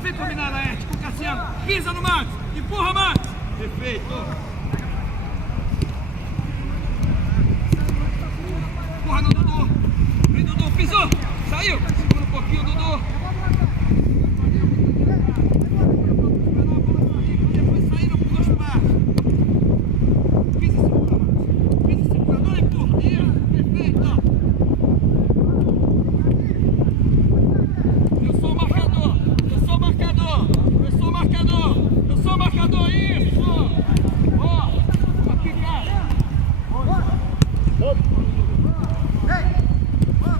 Vem combinar, Laerte, com o Cassiano. Pisa no Max. Empurra, Max. Perfeito. Empurra no Dudu. Vem, Dudu. Pisou. Saiu. Segura um pouquinho, Dudu. Depois saíram por dois passos. Pisa e segura, Max. Pisa e segura. Não empurra. Isso. Perfeito. Eu sou o marcador. Eu sou o marcador. Eu sou o marcador. Eu sou o marcador. Isso. Ó. Aqui, cara.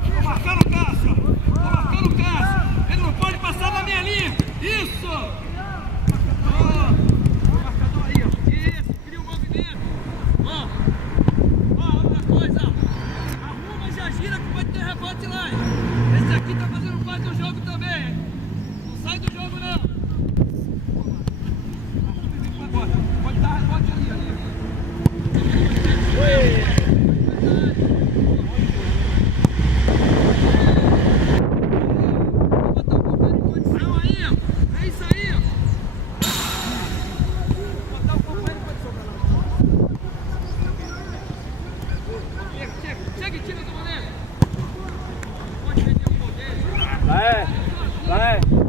Tô marcando o Cássio. Tô marcando o Cássio. Ele não pode passar na minha linha. Isso. Ó. Marcador aí, ó. Isso. Cria um movimento. Ó. Ó, outra coisa. Arruma e já gira que vai ter rebote lá. Esse aqui tá fazendo parte do jogo também. Não sai do jogo, não. Pode dar rebote ali. Botar um pouquinho de condição aí, ó. É isso aí, ó. Botar um pouquinho de condição. Chega e tira do maneiro. Pode vender um gol dele. Vai.